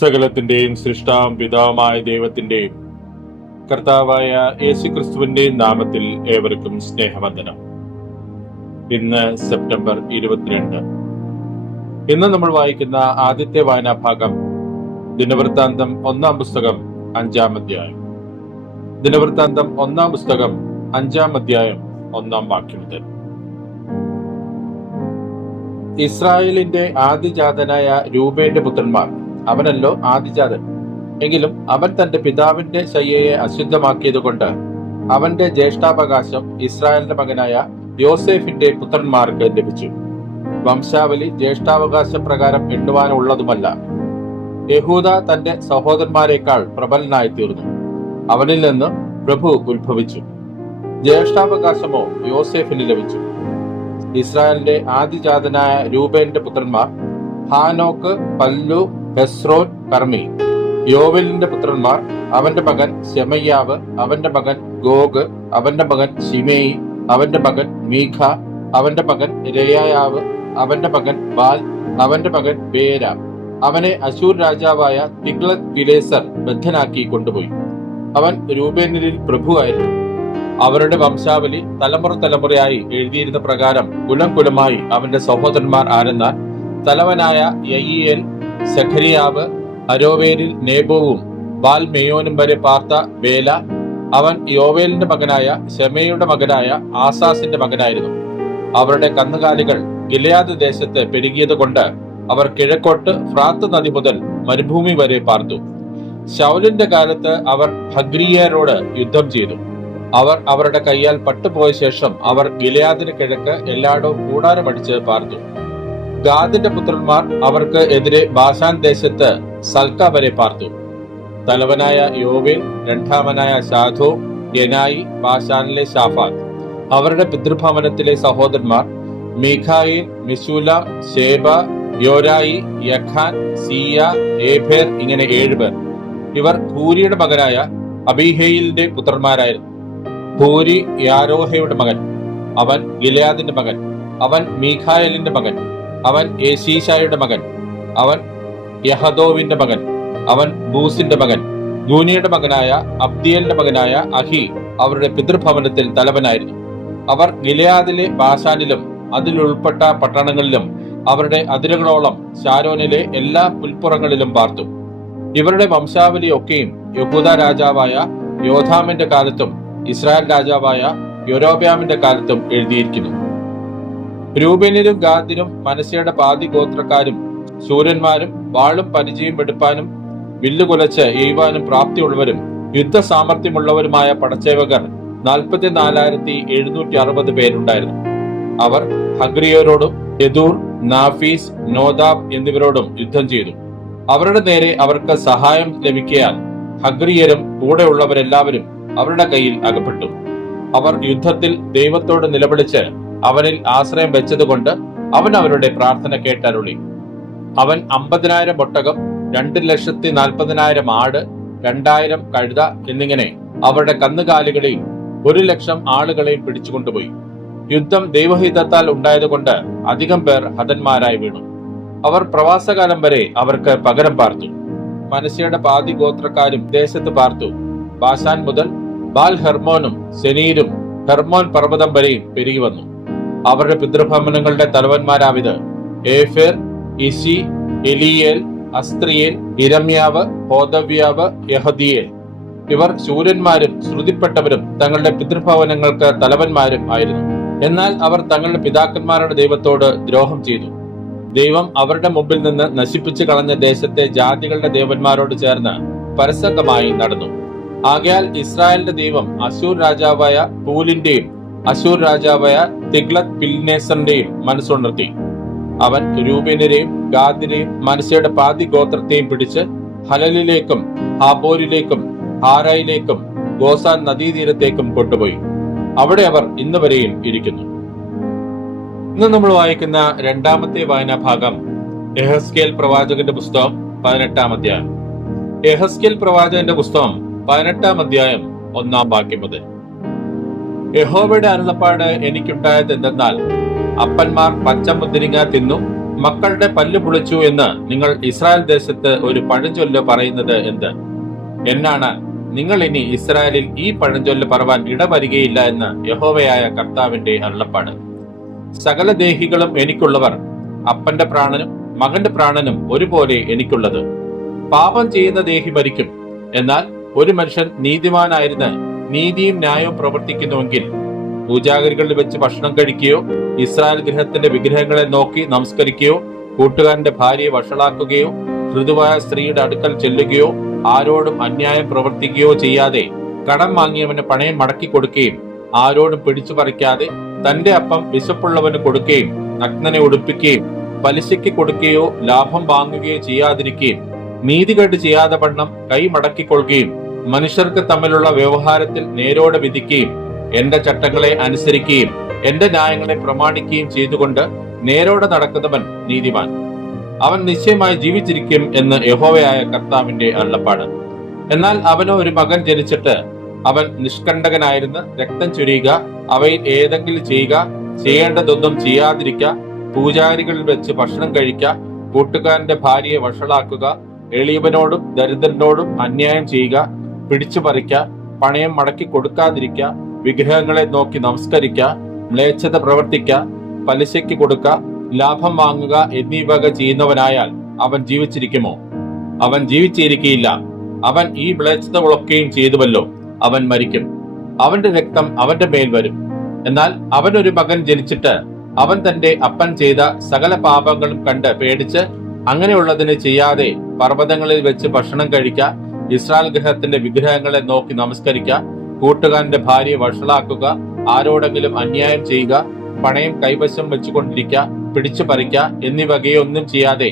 സകലത്തിന്റെയും സൃഷ്ടാം പിതാവുമായ ദൈവത്തിന്റെയും കർത്താവായ യേശു ക്രിസ്തുവിന്റെ നാമത്തിൽ ഏവർക്കും സ്നേഹവന്ദനം. ഇന്ന് സെപ്റ്റംബർ ഇരുപത്തിരണ്ട്. ഇന്ന് നമ്മൾ വായിക്കുന്ന ആദ്യത്തെ വായനാഭാഗം ദിനവൃത്താന്തം ഒന്നാം പുസ്തകം അഞ്ചാം അധ്യായം. ദിനവൃത്താന്തം ഒന്നാം പുസ്തകം അഞ്ചാം അധ്യായം ഒന്നാം വാക്യം മുതൽ. ഇസ്രായേലിന്റെ ആദ്യജാതനായ രൂപേന്റെ പുത്രന്മാർ അവനല്ലോ ആദിജാതൻ. എങ്കിലും അവൻ തന്റെ പിതാവിന്റെ ശയ്യയെ അശുദ്ധമാക്കിയതുകൊണ്ട് അവന്റെ ജ്യേഷ്ഠാവകാശം ഇസ്രായേലിന്റെ മകനായ യോസേഫിന്റെ പുത്രന്മാർക്ക് ലഭിച്ചു. വംശാവലി ജ്യേഷ്ഠാവകാശ പ്രകാരം എണ്ണുവാനുള്ളതുമല്ല. യഹൂദ തന്റെ സഹോദരന്മാരെക്കാൾ പ്രബലനായി തീർന്നു അവനിൽ നിന്ന് പ്രഭു ഉത്ഭവിച്ചു. ജ്യേഷ്ഠാവകാശമോ യോസേഫിന് ലഭിച്ചു. ഇസ്രായേലിന്റെ ആദിജാതനായ രൂപേന്റെ പുത്രന്മാർ ഹാനോക്ക് പല്ലു ഹെസ്രോൻ കർമ്മി യോവലിന്റെ പുത്രന്മാർ അവന്റെ മകൻ ശമയ്യാവ് അവന്റെ മകൻ ഗോഗ് അവന്റെ മകൻ ഷിമേയി അവന്റെ മകൻ മീഖ അവന്റെ മകൻ രയായാവ് അവന്റെ മകൻ ബാൽ അവന്റെ മകൻ ബേര. അവനെ അശൂർ രാജാവായ തിഗ്ലത് പിലേസർ ബദ്ധനാക്കി കൊണ്ടുപോയി. അവൻ രൂപേന്ദ്രിൽ പ്രഭുവായിരുന്നു. അവരുടെ വംശാവലി തലമുറ തലമുറയായി എഴുതിയിരുന്ന പ്രകാരം കുലം കുലമായി അവന്റെ സഹോദരന്മാർ ആരെന്നാൽ തലവനായ യയിയേൽ സഖരിയാവ് അരോവേരിൽ നേബോവും ബാൽ മെയോനും വരെ പാർത്ത ബേല അവൻ യോവേലിന്റെ മകനായ ഷെമയുടെ മകനായ ആസാസിന്റെ മകനായിരുന്നു. അവരുടെ കന്നുകാലികൾ ഗിലയാദ് ദേശത്ത് പെരുകിയത് കൊണ്ട് അവർ കിഴക്കോട്ട് ഫ്രാത്ത് നദി മുതൽ മരുഭൂമി വരെ പാർത്തു. ശൗലിന്റെ കാലത്ത് അവർ ഹഗ്രിയരോട് യുദ്ധം ചെയ്തു. അവർ അവരുടെ കൈയാൽ പട്ടുപോയ ശേഷം അവർ ഗിലയാദിന് കിഴക്ക് എല്ലായിടവും കൂടാരമടിച്ച് പാർത്തു. ഗാദിന്റെ പുത്രന്മാർ അവർക്ക് എതിരെ ബാഷാൻ ദേശത്ത് സൽക്ക വരെ പാർത്തു. തലവനായ യോവേൽ രണ്ടാമനായ ഷാധോ യനായി ബാഷാനിലെ ഷാഫാത്ത് അവരുടെ പിതൃഭവനത്തിലെ സഹോദരന്മാർ മീഖായിൽ മിശൂല ഷേബ യോരായി യഖാൻ സിയ ഏഫേർ ഇങ്ങനെ ഏഴുപേർ ഇവർ ഭൂരിയുടെ മകനായ അബിഹയിലിന്റെ പുത്രന്മാരായിരുന്നു. ഭൂരി യാരോഹയുടെ മകൻ അവൻ ഗിലയാദിന്റെ മകൻ അവൻ മീഖായലിന്റെ മകൻ. അവൻ യേശീഷായുടെ മകൻ. അവൻ യഹദോവിന്റെ മകൻ. അവൻ ബൂസിന്റെ മകൻ. ഗൂനിയുടെ മകനായ അബ്ദിയലിന്റെ മകനായ അഹി അവരുടെ പിതൃഭവനത്തിൽ തലവനായിരുന്നു. അവർ ഗിലയാദിലെ ബാഷാനിലും അതിലുൾപ്പെട്ട പട്ടണങ്ങളിലും അവരുടെ അതിരുകളോളം ഷാരോനിലെ എല്ലാ പുൽപ്പുറങ്ങളിലും പാർത്തു. ഇവരുടെ വംശാവലി ഒക്കെയും യഹൂദ രാജാവായ യോധാമിന്റെ കാലത്തും ഇസ്രായേൽ രാജാവായ യൊരോബ്യാമിന്റെ കാലത്തും എഴുതിയിരിക്കുന്നു. രൂപേനിലും ഗാന്ധിനും മനസ്സയുടെ പാതി ഗോത്രക്കാരും സൂര്യന്മാരും വാളും പരിചയം എടുപ്പാനും വില്ലുകുലച്ച് എയ്യുവാനും പ്രാപ്തിയുള്ളവരും യുദ്ധ സാമർഥ്യമുള്ളവരുമായ പടച്ചേവകർ നാൽപ്പത്തിനാലായിരത്തി എഴുന്നൂറ്റി അറുപത് പേരുണ്ടായിരുന്നു. അവർ ഹഗ്രിയോരോടും യദൂർ നാഫീസ് നോദാബ് എന്നിവരോടും യുദ്ധം ചെയ്തു. അവരുടെ നേരെ അവർക്ക് സഹായം ലഭിക്കയാൽ ഹഗ്രിയരും കൂടെയുള്ളവരെല്ലാവരും അവരുടെ കയ്യിൽ അകപ്പെട്ടു. അവർ യുദ്ധത്തിൽ ദൈവത്തോട് നിലവിളിച്ച് അവനിൽ ആശ്രയം വെച്ചതുകൊണ്ട് അവൻ അവരുടെ പ്രാർത്ഥന കേട്ടരുളി. അവൻ അമ്പതിനായിരം ഒട്ടകം രണ്ട് ലക്ഷത്തി നാൽപ്പതിനായിരം ആട് രണ്ടായിരം കഴുത എന്നിങ്ങനെ അവരുടെ കന്നുകാലികളെയും ഒരു ലക്ഷം ആളുകളെയും പിടിച്ചുകൊണ്ടുപോയി. യുദ്ധം ദൈവഹിതത്താൽ ഉണ്ടായതുകൊണ്ട് അധികം പേർ ഹതന്മാരായി വീണു. അവർ പ്രവാസകാലം വരെ അവർക്ക് പകരം പാർത്തു. മനസ്സയുടെ പാതി ഗോത്രക്കാരും ദേശത്ത് പാർത്തു. ബാസാൻ മുതൽ ബാൽ ഹെർമോനും സെനീരും ഹെർമോൻ പർവതം വരെയും പെരുകി വന്നു. അവരുടെ പിതൃഭവനങ്ങളുടെ തലവന്മാരാവിത്. ഏഫേർ ഇസി എലിയേൽ അസ്ത്രിയേൽ ഇരമ്യാവ് ഹോദവ്യാവ് യഹദിയേൽ. ഇവർ ശൂരന്മാരും ശ്രുതിപ്പെട്ടവരും തങ്ങളുടെ പിതൃഭവനങ്ങൾക്ക് തലവന്മാരും ആയിരുന്നു. എന്നാൽ അവർ തങ്ങളുടെ പിതാക്കന്മാരുടെ ദൈവത്തോട് ദ്രോഹം ചെയ്തു. ദൈവം അവരുടെ മുമ്പിൽ നിന്ന് നശിപ്പിച്ചു കളഞ്ഞ ദേശത്തെ ജാതികളുടെ ദേവന്മാരോട് ചേർന്ന് പരസംഗമായി നടന്നു. ആകയാൽ ഇസ്രായേലിന്റെ ദൈവം അശൂർ രാജാവായ പൂലിന്റെയും അശൂർ രാജാവായ തിഗ്ലത് പിൽനേസറിന്റെയും മനസ്സുണർത്തി അവൻ രൂപേനരെയും ഗാദിനെയും മനസ്സയുടെ പാതി ഗോത്രത്തെയും പിടിച്ച് ഹലലിലേക്കും ഹാബോരിലേക്കും ഹാരായിലേക്കും ഗോസാൻ നദീതീരത്തേക്കും കൊണ്ടുപോയി. അവിടെ അവർ ഇന്ന് വരെയും ഇരിക്കുന്നു. ഇന്ന് നമ്മൾ വായിക്കുന്ന രണ്ടാമത്തെ വായനാ ഭാഗം എഹസ്കേൽ പ്രവാചകന്റെ പുസ്തകം പതിനെട്ടാം അധ്യായം. എഹസ്കേൽ പ്രവാചകന്റെ പുസ്തകം പതിനെട്ടാം അധ്യായം ഒന്നാം വാക്യം മുതൽ. യഹോവയുടെ അരുളപ്പാട് എനിക്കുണ്ടായത് എന്തെന്നാൽ അപ്പന്മാർ പച്ചമുന്തിരിങ്ങ തിന്നു മക്കളുടെ പല്ലു പുളിച്ചു എന്ന് നിങ്ങൾ ഇസ്രായേൽ ദേശത്ത് ഒരു പഴഞ്ചൊല്ല് പറയുന്നത് എന്ത്? എന്നാണ് നിങ്ങൾ ഇനി ഇസ്രായേലിൽ ഈ പഴഞ്ചൊല്ല് പറവാൻ ഇടവരികയില്ല എന്ന് യഹോവയായ കർത്താവിന്റെ അരുളപ്പാട്. സകല ദേഹികളും എനിക്കുള്ളവർ അപ്പന്റെ പ്രാണനും മകന്റെ പ്രാണനും ഒരുപോലെ എനിക്കുള്ളത്. പാപം ചെയ്യുന്ന ദേഹി മരിക്കും എന്നാൽ ഒരു മനുഷ്യൻ നീതിമാനായിരുന്ന് നീതിയും ന്യായവും പ്രവർത്തിക്കുന്നുവെങ്കിൽ പൂജാഗിരികളിൽ വെച്ച് ഭക്ഷണം കഴിക്കുകയോ ഇസ്രായേൽ ഗൃഹത്തിന്റെ വിഗ്രഹങ്ങളെ നോക്കി നമസ്കരിക്കുകയോ കൂട്ടുകാരന്റെ ഭാര്യയെ വഷളാക്കുകയോ ഋതുവായ സ്ത്രീയുടെ അടുക്കൽ ചെല്ലുകയോ ആരോടും അന്യായം പ്രവർത്തിക്കുകയോ ചെയ്യാതെ കടം വാങ്ങിയവന് പണയം മടക്കി കൊടുക്കുകയും ആരോടും പിടിച്ചു പറിക്കാതെ തന്റെ അപ്പം വിശപ്പുള്ളവന് കൊടുക്കുകയും നഗ്നനെ ഉടുപ്പിക്കുകയും പലിശയ്ക്ക് കൊടുക്കുകയോ ലാഭം വാങ്ങുകയോ ചെയ്യാതിരിക്കുകയും നീതികേട് ചെയ്യാതെ വണ്ണം കൈ മടക്കിക്കൊള്ളുകയും മനുഷ്യർക്ക് തമ്മിലുള്ള വ്യവഹാരത്തിൽ നേരോടെ വിധിക്കുകയും എന്റെ ചട്ടങ്ങളെ അനുസരിക്കുകയും എന്റെ ന്യായങ്ങളെ പ്രമാണിക്കുകയും ചെയ്തുകൊണ്ട് നേരോടെ നടക്കുന്നവൻ നീതിമാൻ. അവൻ നിശ്ചയമായി ജീവിച്ചിരിക്കും എന്ന് യഹോവയായ കർത്താവിന്റെ അള്ളപ്പാട് എന്നാൽ അവനോ ഒരു മകൻ ജനിച്ചിട്ട് അവൻ നിഷ്കണ്ടകനായിരുന്ന് രക്തം ചുരിയുക അവയിൽ ഏതെങ്കിലും ചെയ്യുക ചെയ്യേണ്ടതൊന്നും ചെയ്യാതിരിക്കുക പൂജാരികളിൽ വെച്ച് ഭക്ഷണം കഴിക്ക കൂട്ടുകാരന്റെ ഭാര്യയെ വഷളാക്കുക എളിയവനോടും ദരിദ്രനോടും അന്യായം ചെയ്യുക പിടിച്ചു പറിക്ക പണയം മടക്കി കൊടുക്കാതിരിക്ക വിഗ്രഹങ്ങളെ നോക്കി നമസ്കരിക്ക മ്ലേച്ഛത പ്രവർത്തിക്ക പലിശയ്ക്ക് കൊടുക്ക ലാഭം വാങ്ങുക എന്നീ വക ചെയ്യുന്നവനായാൽ അവൻ ജീവിച്ചിരിക്കുമോ? അവൻ ജീവിച്ചിരിക്കയില്ല. അവൻ ഈ മ്ലേച്ഛതകളൊക്കെയും ചെയ്തുവല്ലോ. അവൻ മരിക്കും. അവന്റെ രക്തം അവന്റെ മേൽ വരും. എന്നാൽ അവനൊരു മകൻ ജനിച്ചിട്ട് അവൻ തന്റെ അപ്പൻ ചെയ്ത സകല പാപങ്ങളും കണ്ട് പേടിച്ച് അങ്ങനെയുള്ളതിന് ചെയ്യാതെ പർവതങ്ങളിൽ വെച്ച് ഭക്ഷണം കഴിക്ക ഇസ്രായേൽ ഗ്രഹത്തിന്റെ വിഗ്രഹങ്ങളെ നോക്കി നമസ്കരിക്കുക കൂട്ടുകാരന്റെ ഭാര്യയെ വഷളാക്കുക ആരോടെങ്കിലും അന്യായം ചെയ്യുക പണയം കൈവശം വെച്ചുകൊണ്ടിരിക്കുക പിടിച്ചു പറിക്കുക എന്നിവകയൊന്നും ചെയ്യാതെ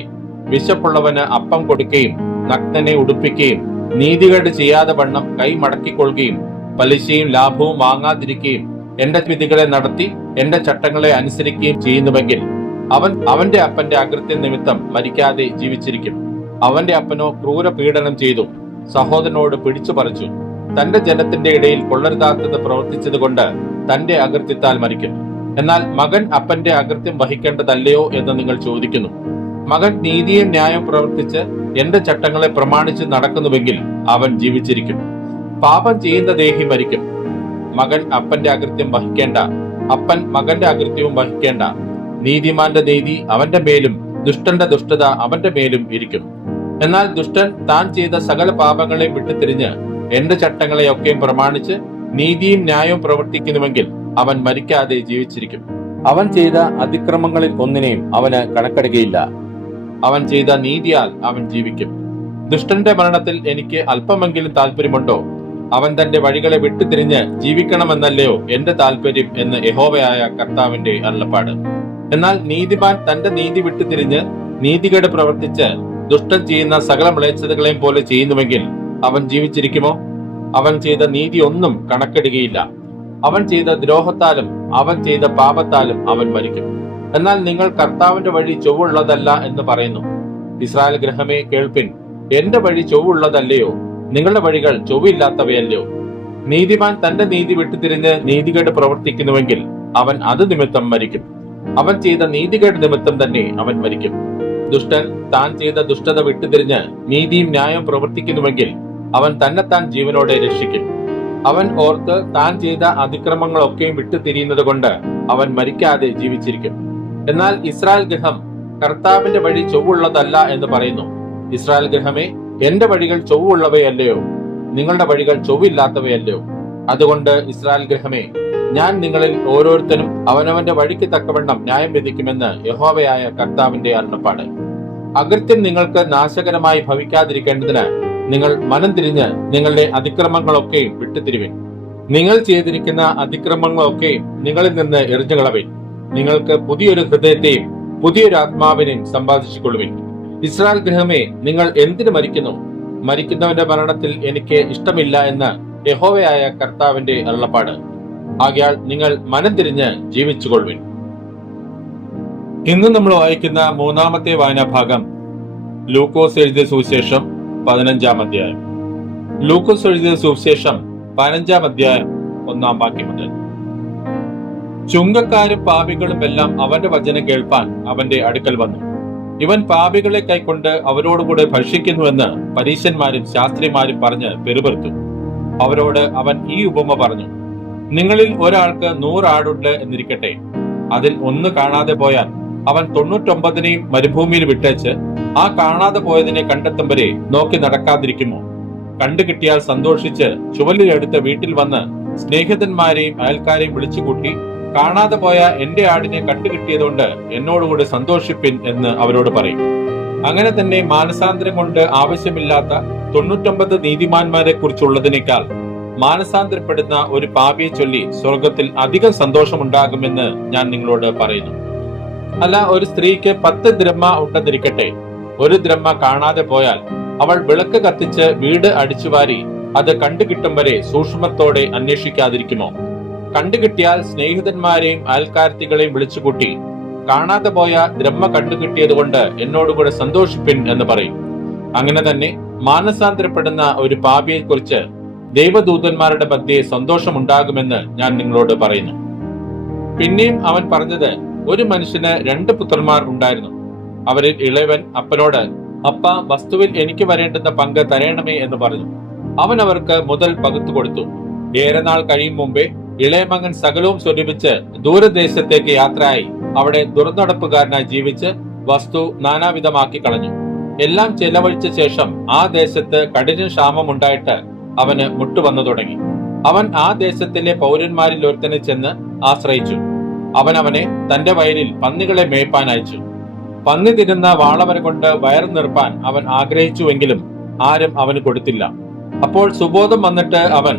വിശപ്പുള്ളവന് അപ്പം കൊടുക്കുകയും നഗ്നനെ ഉടുപ്പിക്കുകയും നീതികേട് ചെയ്യാതെ വണ്ണം കൈ മടക്കിക്കൊള്ളുകയും പലിശയും ലാഭവും വാങ്ങാതിരിക്കുകയും എന്റെ വിധികളെ നടത്തി എന്റെ ചട്ടങ്ങളെ അനുസരിക്കുകയും ചെയ്യുന്നുവെങ്കിൽ അവൻ അവന്റെ അപ്പന്റെ അകൃത്യ നിമിത്തം മരിക്കാതെ ജീവിച്ചിരിക്കും. അവന്റെ അപ്പനോ ക്രൂര പീഡനം ചെയ്തു. സഹോദരനോട് പിടിച്ചു പറിച്ചു. തന്റെ ജനത്തിന്റെ ഇടയിൽ കൊള്ളരുതാത്തത് പ്രവർത്തിച്ചതുകൊണ്ട് തന്റെ അകൃത്യത്താൽ മരിക്കും എന്നാൽ മകൻ അപ്പന്റെ അകൃത്യം വഹിക്കേണ്ടതല്ലയോ എന്ന് നിങ്ങൾ ചോദിക്കുന്നു. മകൻ നീതിയും ന്യായം പ്രവർത്തിച്ച് എന്റെ ചട്ടങ്ങളെ പ്രമാണിച്ച് നടക്കുന്നുവെങ്കിൽ അവൻ ജീവിച്ചിരിക്കും പാപം ചെയ്യുന്ന ദേഹി മരിക്കും. മകൻ അപ്പന്റെ അകൃത്യം വഹിക്കേണ്ട അപ്പൻ മകന്റെ അകൃത്യവും വഹിക്കേണ്ട. നീതിമാന്റെ നീതി അവന്റെ മേലും ദുഷ്ടന്റെ ദുഷ്ടത അവന്റെ മേലും ഇരിക്കും. എന്നാൽ ദുഷ്ടൻ താൻ ചെയ്ത സകല പാപങ്ങളെ വിട്ടുതിരിഞ്ഞ് എന്റെ ചട്ടങ്ങളെയൊക്കെയും പ്രമാണിച്ച് നീതിയും ന്യായവും പ്രവർത്തിക്കുന്നുവെങ്കിൽ അവൻ മരിക്കാതെ ജീവിച്ചിരിക്കും. അവൻ ചെയ്ത അതിക്രമങ്ങളിൽ ഒന്നിനെയും അവന് കണക്കെടുകയില്ല. അവൻ ചെയ്ത നീതിയാൽ അവൻ ജീവിക്കും. ദുഷ്ടന്റെ മരണത്തിൽ എനിക്ക് അല്പമെങ്കിലും താല്പര്യമുണ്ടോ അവൻ തന്റെ വഴികളെ വിട്ടുതിരിഞ്ഞ് ജീവിക്കണമെന്നല്ലയോ എന്റെ താല്പര്യം എന്ന് യഹോവയായ കർത്താവിന്റെ അരുളപ്പാട്? എന്നാൽ നീതിമാൻ തന്റെ നീതി വിട്ടുതിരിഞ്ഞ് നീതികേട് പ്രവർത്തിച്ച് ദുഷ്ടൻ ചെയ്യുന്ന സകല മ്ലേച്ഛതകളെയും പോലെ ചെയ്യുന്നുവെങ്കിൽ അവൻ ജീവിച്ചിരിക്കുമോ? അവൻ ചെയ്ത നീതി ഒന്നും കണക്കെടുകയില്ല. അവൻ ചെയ്ത ദ്രോഹത്താലും അവൻ ചെയ്ത പാപത്താലും അവൻ മരിക്കും. എന്നാൽ നിങ്ങൾ കർത്താവിന്റെ വഴി ചൊവ്വുള്ളതല്ല എന്ന് പറയുന്നു. ഇസ്രായേൽ ഗ്രഹമേ കേൾപ്പിൻ. എന്റെ വഴി ചൊവ്വുള്ളതല്ലയോ? നിങ്ങളുടെ വഴികൾ ചൊവ്വില്ലാത്തവയല്ലയോ? നീതിമാൻ തന്റെ നീതി വിട്ടുതിരിഞ്ഞ് നീതികേട് പ്രവർത്തിക്കുന്നുവെങ്കിൽ അവൻ അത് നിമിത്തം മരിക്കും. അവൻ ചെയ്ത നീതികേട് നിമിത്തം തന്നെ അവൻ മരിക്കും. ദുഷ്ടൻ താൻ ചെയ്ത ദുഷ്ടത വിട്ടുതിരിഞ്ഞ് നീതിയും ന്യായം പ്രവർത്തിക്കുന്നുവെങ്കിൽ അവൻ തന്നെ തന്നെത്താൻ ജീവനോടെ രക്ഷിക്കും. അവൻ ഓർത്ത് താൻ ചെയ്ത അതിക്രമങ്ങളൊക്കെയും വിട്ടുതിരിയുന്നത് കൊണ്ട് അവൻ മരിക്കാതെ ജീവിച്ചിരിക്കും. എന്നാൽ ഇസ്രായേൽ ഗൃഹം കർത്താവിന്റെ വഴി ചൊവ്വുള്ളതല്ല എന്ന് പറയുന്നു. ഇസ്രായേൽ ഗൃഹമേ എന്റെ വഴികൾ ചൊവ്വുള്ളവയല്ലയോ? നിങ്ങളുടെ വഴികൾ ചൊവ്വില്ലാത്തവയല്ലയോ? അതുകൊണ്ട് ഇസ്രായേൽ ഗൃഹമേ ഞാൻ നിങ്ങളിൽ ഓരോരുത്തരും അവനവന്റെ വഴിക്ക് തക്കവണ്ണം ന്യായം വിധിക്കുമെന്ന് യഹോവയായ കർത്താവിന്റെ അരുളപ്പാട്. അകൃത്യം നിങ്ങൾക്ക് നാശകരമായി ഭവിക്കാതിരിക്കേണ്ടതിന് നിങ്ങൾ മനം തിരിഞ്ഞ് നിങ്ങളുടെ അതിക്രമങ്ങളൊക്കെയും വിട്ടുതിരുവിൻ. നിങ്ങൾ ചെയ്തിരിക്കുന്ന അതിക്രമങ്ങളൊക്കെയും നിങ്ങളിൽ നിന്ന് എറിഞ്ഞുകളവിൻ. നിങ്ങൾക്ക് പുതിയൊരു ഹൃദയത്തെയും പുതിയൊരു ആത്മാവിനെയും സമ്പാദിച്ചുകൊള്ളുവിൻ. ഇസ്രായേൽ ഗൃഹമേ നിങ്ങൾ എന്തിനു മരിക്കുന്നു? മരിക്കുന്നവന്റെ മരണത്തിൽ എനിക്ക് ഇഷ്ടമില്ല എന്ന് യഹോവയായ കർത്താവിന്റെ അരുളപ്പാട്. ആകയാൽ നിങ്ങൾ മനം തിരിഞ്ഞ് ജീവിച്ചുകൊള്ളുവിൻ. ഇന്ന് നമ്മൾ വായിക്കുന്ന മൂന്നാമത്തെ വായനാ ഭാഗം ലൂക്കോസ് എഴുതിയ സുവിശേഷം പതിനഞ്ചാം അധ്യായം. ലൂക്കോസ് എഴുതിയ സുവിശേഷം പതിനഞ്ചാം അധ്യായം ഒന്നാം വാക്യം മുതൽ. ചുങ്കക്കാരും പാപികളും എല്ലാം അവന്റെ വചനം കേൾപ്പാൻ അവന്റെ അടുക്കൽ വന്നു. ഇവൻ പാപികളെ കൈക്കൊണ്ട് അവരോടുകൂടെ ഭക്ഷിക്കുന്നുവെന്ന് പരീശന്മാരും ശാസ്ത്രിമാരും പറഞ്ഞ് പെരുപെറുത്തു. അവരോട് അവൻ ഈ ഉപമ പറഞ്ഞു നിങ്ങളിൽ ഒരാൾക്ക് നൂറാടുണ്ട് എന്നിരിക്കട്ടെ. അതിൽ ഒന്ന് കാണാതെ പോയാൽ അവൻ തൊണ്ണൂറ്റൊമ്പതിനെയും മരുഭൂമിയിൽ വിട്ടേച്ച് ആ കാണാതെ പോയതിനെ കണ്ടെത്തും വരെ നോക്കി നടക്കാതിരിക്കുമോ? കണ്ടു കിട്ടിയാൽ സന്തോഷിച്ച് ചുവലിലെടുത്ത് വീട്ടിൽ വന്ന് സ്നേഹിതന്മാരെയും അയൽക്കാരെയും വിളിച്ചുകൂട്ടി കാണാതെ പോയ എന്റെ ആടിനെ കണ്ടുകിട്ടിയതുകൊണ്ട് എന്നോടുകൂടി സന്തോഷിപ്പിൻ എന്ന് അവരോട് പറയും. അങ്ങനെ തന്നെ മാനസാന്തരം കൊണ്ട് ആവശ്യമില്ലാത്ത തൊണ്ണൂറ്റൊമ്പത് നീതിമാന്മാരെ കുറിച്ചുള്ളതിനേക്കാൾ മാനസാന്തരപ്പെടുന്ന ഒരു പാപിയെ ചൊല്ലി സ്വർഗത്തിൽ അധികം സന്തോഷമുണ്ടാകുമെന്ന് ഞാൻ നിങ്ങളോട് പറയുന്നു. അല്ല ഒരു സ്ത്രീക്ക് പത്ത് ദ്രഹ്മ ഉണ്ടെന്നിരിക്കട്ടെ. ഒരു ദ്രഹ്മ കാണാതെ പോയാൽ അവൾ വിളക്ക് കത്തിച്ച് വീട് അടിച്ചുവാരി അത് കണ്ടുകിട്ടും വരെ സൂക്ഷ്മത്തോടെ അന്വേഷിക്കാതിരിക്കുമോ? കണ്ടുകിട്ടിയാൽ സ്നേഹിതന്മാരെയും അയൽക്കാർത്തികളെയും വിളിച്ചുകൂട്ടി കാണാതെ പോയ ബ്രഹ്മ കണ്ടുകിട്ടിയത് കൊണ്ട് എന്നോടുകൂടെ സന്തോഷിപ്പിൻ എന്ന് പറയും. അങ്ങനെ തന്നെ മാനസാന്തരപ്പെടുന്ന ഒരു പാപിയെ കുറിച്ച് ദൈവദൂതന്മാരുടെ മധ്യേ സന്തോഷമുണ്ടാകുമെന്ന് ഞാൻ നിങ്ങളോട് പറയുന്നു. പിന്നെയും അവൻ പറഞ്ഞത് ഒരു മനുഷ്യന് രണ്ട് പുത്രന്മാർ ഉണ്ടായിരുന്നു. അവരിൽ ഇളയവൻ അപ്പനോട് അപ്പ വസ്തുവിൽ എനിക്ക് വരേണ്ടുന്ന പങ്ക് തരയണമേ എന്ന് പറഞ്ഞു. അവൻ അവർക്ക് മുതൽ പകുത്തു കൊടുത്തു. ഏറെ നാൾ കഴിയും മുമ്പേ ഇളയമകൻ സകലവും സ്വരൂപിച്ച് ദൂരദേശത്തേക്ക് യാത്രയായി. അവിടെ ദുർനടപ്പുകാരനായി ജീവിച്ച് വസ്തു നാനാവിധമാക്കി കളഞ്ഞു. എല്ലാം ചെലവഴിച്ച ശേഷം ആ ദേശത്ത് കഠിന ക്ഷാമം ഉണ്ടായിട്ട് അവന് മുട്ടുവന്നു തുടങ്ങി. അവൻ ആ ദേശത്തിലെ പൗരന്മാരിൽ ഒരുത്തനെ ചെന്ന് ആശ്രയിച്ചു. അവൻ അവനെ തന്റെ വയലിൽ പന്നികളെ മേയ്പ്പാൻ അയച്ചു. പന്നി തിരുന്ന വാളവരെ കൊണ്ട് വയർ നിർപ്പാൻ അവൻ ആഗ്രഹിച്ചുവെങ്കിലും ആരും അവന് കൊടുത്തില്ല. അപ്പോൾ സുബോധം വന്നിട്ട് അവൻ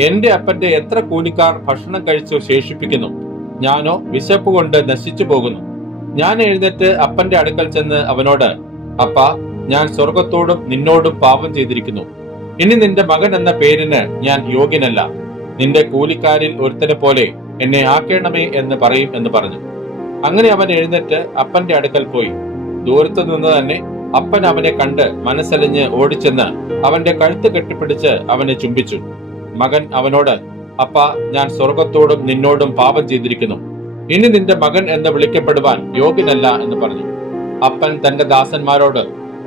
എന്റെ അപ്പന്റെ എത്ര കൂലിക്കാർ ഭക്ഷണം കഴിച്ചു ശേഷിപ്പിക്കുന്നു? ഞാനോ വിശപ്പ് കൊണ്ട് നശിച്ചു പോകുന്നു. ഞാൻ എഴുന്നേറ്റ് അപ്പന്റെ അടുക്കൽ ചെന്ന് അവനോട് അപ്പ ഞാൻ സ്വർഗത്തോടും നിന്നോടും പാപം ചെയ്തിരിക്കുന്നു. ഇനി നിന്റെ മകൻ എന്ന പേരിന് ഞാൻ യോഗ്യനല്ല. നിന്റെ കൂലിക്കാരിൽ ഒരുത്തനെ പോലെ എന്നെ ആക്കേണമേ എന്ന് പറയും എന്ന് പറഞ്ഞു. അങ്ങനെ അവൻ എഴുന്നേറ്റ് അപ്പന്റെ അടുക്കൽ പോയി. ദൂരത്തു നിന്ന് തന്നെ അപ്പൻ അവനെ കണ്ട് മനസ്സലിഞ്ഞ് ഓടിച്ചെന്ന് അവന്റെ കഴുത്ത് കെട്ടിപ്പിടിച്ച് അവനെ ചുംബിച്ചു. മകൻ അവനോട് അപ്പ ഞാൻ സ്വർഗത്തോടും നിന്നോടും പാപം ചെയ്തിരിക്കുന്നു. ഇനി നിന്റെ മകൻ എന്ന് വിളിക്കപ്പെടുവാൻ യോഗ്യനല്ല എന്ന് പറഞ്ഞു. അപ്പൻ തന്റെ ദാസന്മാരോട്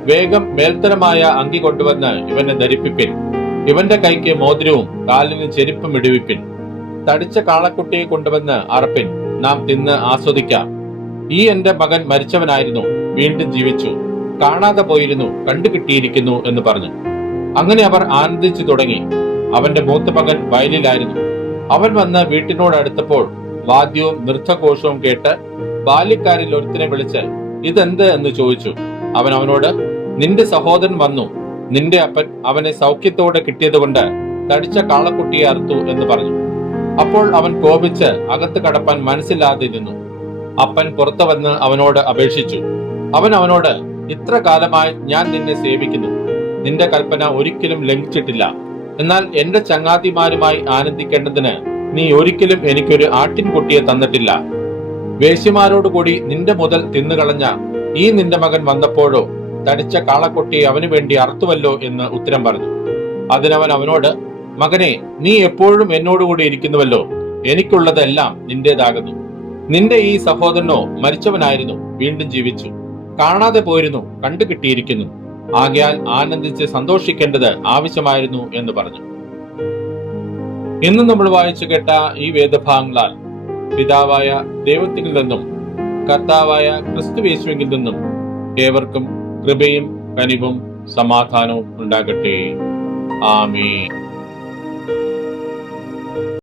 വേഗം മേൽത്തരമായ അങ്കി കൊണ്ടുവന്ന് ഇവനെ ധരിപ്പിപ്പിൻ. ഇവന്റെ കൈക്ക് മോതിരവും കാലിന് ചെരുപ്പും ഇടിവിപ്പിൻ. തടിച്ച കാളക്കുട്ടിയെ കൊണ്ടുവന്ന് അറപ്പിൻ. നാം തിന്ന് ആസ്വദിക്കാം. ഈ എന്റെ മകൻ മരിച്ചവനായിരുന്നു. വീണ്ടും ജീവിച്ചു. കാണാതെ പോയിരുന്നു. കണ്ടുകിട്ടിയിരിക്കുന്നു എന്ന് പറഞ്ഞു. അങ്ങനെ അവർ ആനന്ദിച്ചു തുടങ്ങി. അവന്റെ മൂത്ത മകൻ വയലിലായിരുന്നു. അവൻ വന്ന് വീട്ടിനോട് അടുത്തപ്പോൾ വാദ്യവും നൃത്തഘോഷവും കേട്ട് ബാല്യക്കാരിൽ ഒരുത്തിനെ വിളിച്ച് ഇതെന്ത്? എന്ന് ചോദിച്ചു. അവൻ അവനോട് നിന്റെ സഹോദരൻ വന്നു. നിന്റെ അപ്പൻ അവനെ സൗഖ്യത്തോടെ കിട്ടിയതുകൊണ്ട് തടിച്ച കാളക്കുട്ടിയെ അറുത്തു എന്ന് പറഞ്ഞു. അപ്പോൾ അവൻ കോപിച്ച് അകത്ത് കടപ്പാൻ മനസ്സില്ലാതിരുന്നു അപ്പൻ പുറത്തു വന്ന് അവനോട് അപേക്ഷിച്ചു. അവൻ അവനോട് ഇത്ര കാലമായി ഞാൻ നിന്നെ സേവിക്കുന്നു. നിന്റെ കൽപ്പന ഒരിക്കലും ലംഘിച്ചിട്ടില്ല. എന്നാൽ എന്റെ ചങ്ങാതിമാരുമായി ആനന്ദിക്കേണ്ടതിന് നീ ഒരിക്കലും എനിക്കൊരു ആട്ടിൻകുട്ടിയെ തന്നിട്ടില്ല. വേശ്യമാരോടുകൂടി നിന്റെ മുതൽ തിന്നുകളഞ്ഞ ഈ നിന്റെ മകൻ വന്നപ്പോഴോ തടിച്ച കാളക്കുട്ടി അവനു വേണ്ടി അറുത്തുവല്ലോ എന്ന് ഉത്തരം പറഞ്ഞു. അതിനവൻ അവനോട് മകനെ നീ എപ്പോഴും എന്നോടുകൂടി ഇരിക്കുന്നുവല്ലോ. എനിക്കുള്ളതെല്ലാം നിന്റേതാകുന്നു. നിന്റെ ഈ സഹോദരനോ മരിച്ചവനായിരുന്നു. വീണ്ടും ജീവിച്ചു. കാണാതെ പോയിരുന്നു. കണ്ടുകിട്ടിയിരിക്കുന്നു. ആകയാൽ ആനന്ദിച്ച് സന്തോഷിക്കേണ്ടത് ആവശ്യമായിരുന്നു എന്ന് പറഞ്ഞു. ഇന്ന് നമ്മൾ വായിച്ചു കേട്ട ഈ വേദഭാഗങ്ങളാൽ പിതാവായ ദൈവത്തിൽ നിന്നും കർത്താവായ ക്രിസ്തുവേശുവിൽ നിന്നും ഏവർക്കും കൃപയും കനിവും സമാധാനവും ഉണ്ടാകട്ടെ. ആമേ